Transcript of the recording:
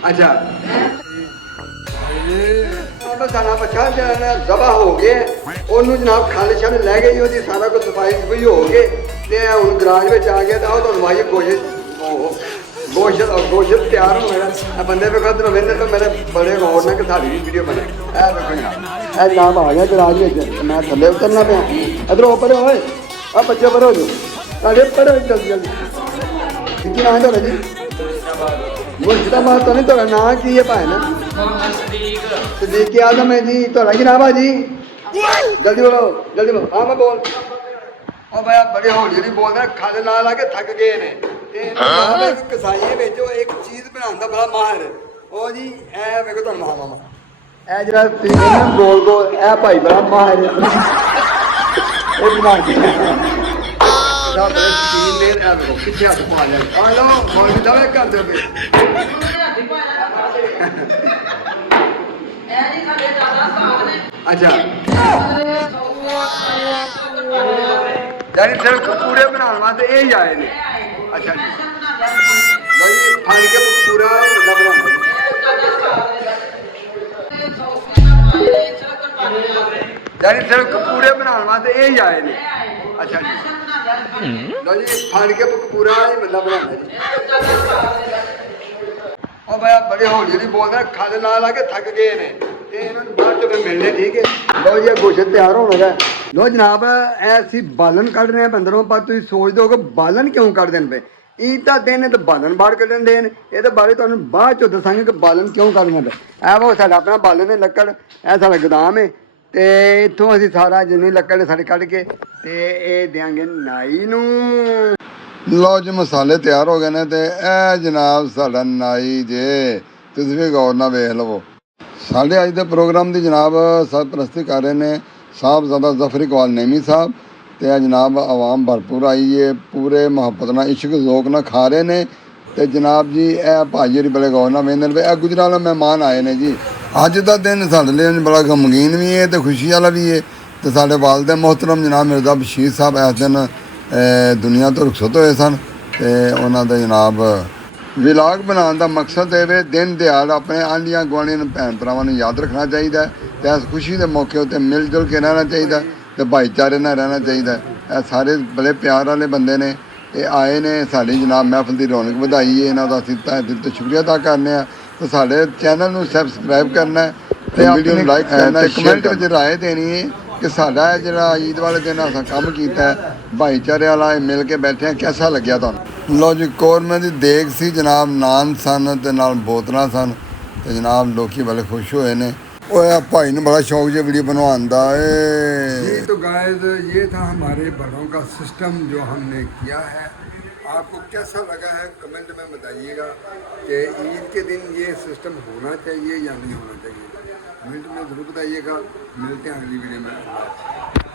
अच्छा सारा बच्चा दबा हो गए ਉਹਨੂੰ ਜਨਾਬ ਖਾਣੇ ਛਾਣੇ ਲੈ ਗਈ ਉਹਦੀ ਸਾਰਾ ਕੁਝ ਸਫਾਈ ਸਫਾਈ ਹੋ ਗਏ ਤੇ ਹੁਣ ਗਰਾਜ ਵਿੱਚ ਆ ਗਿਆ ਤਾਂ ਉਹ ਤੁਹਾਨੂੰ ਮਾਈ ਗੋਸ਼ਤ ਤਿਆਰ ਹੋ ਗਿਆ ਬੰਦੇ ਵੇਖੋ ਤੇ ਵੇਂਦੇ ਤਾਂ ਮੇਰੇ ਬੜੇ ਗੌਰ ਨਾਲ ਕਿ ਸਾਡੀ ਵੀ ਵੀਡੀਓ ਬਣੇ ਇਹ ਵੇਖੋ ਯਾਰ ਇਹ ਨਾਮ ਆ ਗਿਆ ਗਰਾਜ ਵਿੱਚ ਮੈਂ ਥੱਲੇ ਉਤਰਨਾ ਪਿਆ ਇਧਰੋਂ ਉੱਪਰ ਓਏ ਆ ਬੱਚੇ ਪਰੋ ਜੋ ਸਾਡੇ ਪੜੋ ਜਲਦੀ ਜਲਦੀ ਕੀ ਨਾਮ ਹੈ ਜੀ ਮੁਰਸ਼ਿਦਾਬਾਦ ਤੋਂ ਨਹੀਂ ਤੁਹਾਡਾ ਨਾਂ ਕੀ ਹੈ ਭਾਈ ਨਾ ਸਦੀਕ ਆਜ਼ਮ ਹੈ ਜੀ ਤੁਹਾਡਾ ਕੀ ਨਾਮ ਹੈ ਜੀ ਜਲਦੀ ਬੋਲੋ ਹਾਂ ਮੈਂ ਬੋਲ ਉਹ ਭਾਈ ਬੜੇ ਹੌਲੀ ਹੌਲੀ ਬੋਲਦੇ ਖਾਣੇ ਨਾਲ ਆ ਕੇ ਥੱਕ ਗਏ ਨੇ ਤੇ ਕਸਾਈਏ ਵਿੱਚ ਉਹ ਇੱਕ ਚੀਜ਼ ਬਣਾਉਣ ਦਾ ਬੜਾ ਮਾਹਿਰ ਉਹ ਜੀ ਇਹ ਵੇਖੋ ਤੁਹਾਨੂੰ ਮਾਮਾ ਇਹ ਜਿਹੜਾ ਤੁਸੀਂ ਕਹਿੰਦੇ ਗੋਲ ਇਹ ਭਾਈ ਬੜਾ ਮਾਹਿਰ ਇਹ ਬਣਾ ਕੇ ਦਾ ਬੜੇ ਸ਼ਕੀਨ ਦੇ ਆ ਵੇਖੋ ਕਿੱਥੇ ਹੱਥ ਪਾ ਲਿਆ ਆ ਲਓ ਮੌਲੀ ਦਾ ਵੇ ਕਰਦੇ ਪਏ अच्छा यानी सिर्फ पूरे बनाने वास्ते यही आए ने अच्छा जी भाई फाड़ के पूरा बंदा यानी सिर्फ पूरे बनाने वास्ते यही आए ने अच्छा जी लो जी फाड़ के पूरा बंदा बनाना जी ਉਹ ਭਾਈ ਬੜੇ ਹੌਲੀ ਹੌਲੀ ਬੋਲਦੇ ਖਾਣੇ ਨਾਲ ਆ ਕੇ ਥੱਕ ਗਏ ਨੇ ਤੇ ਇਹਨਾਂ ਨੂੰ ਬਾਅਦ ਚੋਂ ਮਿਲਣੇ ਠੀਕ ਹੈ ਲਓ ਜੀ ਗੋਸ਼ਤ ਤਿਆਰ ਹੋਣ ਲੱਗਾ ਲਓ ਜਨਾਬ ਇਹ ਅਸੀਂ ਬਾਲਣ ਕੱਢ ਰਹੇ ਹਾਂ ਬੰਦਰੋਂ ਪਰ ਤੁਸੀਂ ਸੋਚਦੇ ਹੋ ਕਿ ਬਾਲਣ ਕਿਉਂ ਕੱਢਦੇ ਨੇ ਪਏ ਈਦ ਦਾ ਦਿਨ ਹੈ ਤਾਂ ਬਾਲਣ ਬਾਹਰ ਕੱਢਣ ਦੇ ਨੇ ਇਹਦੇ ਬਾਰੇ ਤੁਹਾਨੂੰ ਬਾਅਦ ਚੋਂ ਦੱਸਾਂਗੇ ਕਿ ਬਾਲਣ ਕਿਉਂ ਕੱਢਣਾ ਪਿਆ ਇਹ ਉਹ ਸਾਡਾ ਆਪਣਾ ਬਾਲਣ ਹੈ ਲੱਕੜ ਇਹ ਸਾਡਾ ਗੋਦਾਮ ਹੈ ਤੇ ਇੱਥੋਂ ਅਸੀਂ ਸਾਰਾ ਜਿੰਨੀ ਲੱਕੜ ਸਾਡੇ ਕੱਢ ਕੇ ਤੇ ਇਹ ਦਿਆਂਗੇ ਨਾਈ ਨੂੰ ਲਓ ਜੀ ਮਸਾਲੇ ਤਿਆਰ ਹੋ ਗਏ ਨੇ ਤੇ ਇਹ ਜਨਾਬ ਸਾਡਾ ਨਾਈ ਜੇ ਤੁਸੀਂ ਵੀ ਗੌਰ ਨਾਲ ਵੇਖ ਲਵੋ ਸਾਡੇ ਅੱਜ ਦੇ ਪ੍ਰੋਗਰਾਮ ਦੀ ਜਨਾਬ ਸਰਪ੍ਰਸਤੀ ਕਰ ਰਹੇ ਨੇ ਸਾਹਿਬਜ਼ਾਦਾ ਜ਼ਫਰ ਇਕਬਾਲ ਨੇਮੀ ਸਾਹਿਬ ਤੇ ਇਹ ਜਨਾਬ ਆਵਾਮ ਭਰਪੂਰ ਆਈ ਹੈ ਪੂਰੇ ਮੁਹੱਬਤ ਨਾਲ ਇਸ਼ਕ ਜ਼ੋਕ ਨਾਲ ਖਾ ਰਹੇ ਨੇ ਤੇ ਜਨਾਬ ਜੀ ਇਹ ਭਾਜੀ ਹੋਰੀ ਬੜੇ ਗੌਰ ਨਾਲ ਵੇਖਦੇ ਨੇ ਇਹ ਗੁਜਰਾਲ ਮਹਿਮਾਨ ਆਏ ਨੇ ਜੀ ਅੱਜ ਦਾ ਦਿਨ ਸਾਡੇ ਲਈ ਬੜਾ ਗਮਗੀਨ ਵੀ ਹੈ ਤੇ ਖੁਸ਼ੀ ਵਾਲਾ ਵੀ ਹੈ ਤੇ ਸਾਡੇ ਵਾਲਿਦ ਮੁਹਤਰਮ ਜਨਾਬ ਮਿਰਜ਼ਾ ਬਸ਼ੀਰ ਸਾਹਿਬ ਇਸ ਦਿਨ ਦੁਨੀਆ ਤੋਂ ਰੁਖਸਤ ਹੋਏ ਸਨ ਤੇ ਉਹਨਾਂ ਦਾ ਜਨਾਬ ਵਿਲਾਗ ਬਣਾਉਣ ਦਾ ਮਕਸਦ ਇਹ ਵੇ ਦਿਨ ਦਿਹਾੜ ਆਪਣੇ ਆਂਢੀਆਂ ਗੁਆਂਢੀਆਂ ਨੂੰ ਭੈਣ ਭਰਾਵਾਂ ਨੂੰ ਯਾਦ ਰੱਖਣਾ ਚਾਹੀਦਾ ਤੇ ਇਸ ਖੁਸ਼ੀ ਦੇ ਮੌਕੇ ਉੱਤੇ ਮਿਲ ਜੁਲ ਕੇ ਰਹਿਣਾ ਚਾਹੀਦਾ ਤੇ ਭਾਈਚਾਰੇ ਨਾਲ ਰਹਿਣਾ ਚਾਹੀਦਾ ਇਹ ਸਾਰੇ ਬੜੇ ਪਿਆਰ ਵਾਲੇ ਬੰਦੇ ਨੇ ਇਹ ਆਏ ਨੇ ਸਾਡੀ ਜਨਾਬ ਮਹਿਫਲ ਦੀ ਰੌਣਕ ਵਧਾਈ ਹੈ ਇਹਨਾਂ ਦਾ ਅਸੀਂ ਦਿਲ ਤੋਂ ਸ਼ੁਕਰੀਆ ਅਦਾ ਕਰਨੇ ਆ ਤੇ ਸਾਡੇ ਚੈਨਲ ਨੂੰ ਸਬਸਕ੍ਰਾਈਬ ਕਰਨਾ ਤੇ ਵੀਡੀਓ ਨੂੰ ਲਾਈਕ ਕਰਨਾ ਤੇ ਕਮੈਂਟ ਵਿੱਚ ਰਾਏ ਦੇਣੀ ਹੈ ਕਿ ਸਾਡਾ ਜਿਹੜਾ ਈਦ ਵਾਲੇ ਦਿਨ ਅਸੀਂ ਕੰਮ ਕੀਤਾ ਭਾਈਚਾਰੇ ਵਾਲਾ ਮਿਲ ਕੇ ਬੈਠੇ ਹਾਂ ਕਿਹਦਾ ਲੱਗਿਆ ਤੁਹਾਨੂੰ ਲਓ ਜੀ ਕੋਰਮੇ ਦੀ ਦੇਗ ਸੀ ਜਨਾਬ ਨਾਨ ਸਨ ਤੇ ਨਾਲ ਬੋਤਲਾਂ ਸਨ ਤੇ ਜਨਾਬ ਲੋਕੀ ਬੜੇ ਖੁਸ਼ ਹੋਏ ਨੇ ਉਹ ਭਾਈ ਨੂੰ ਬੜਾ ਸ਼ੌਕ ਜੇ ਵੀਡੀਓ बनवाने का जी तो गाइस ये था हमारे बड़ों का सिस्टम जो हमने किया है आपको कैसा लगा है कमेंट में बताइएगा कि ईद के दिन ये सिस्टम होना चाहिए या नहीं होना चाहिए कमेंट में ज़रूर बताइएगा मिलते हैं अगली वीडियो में।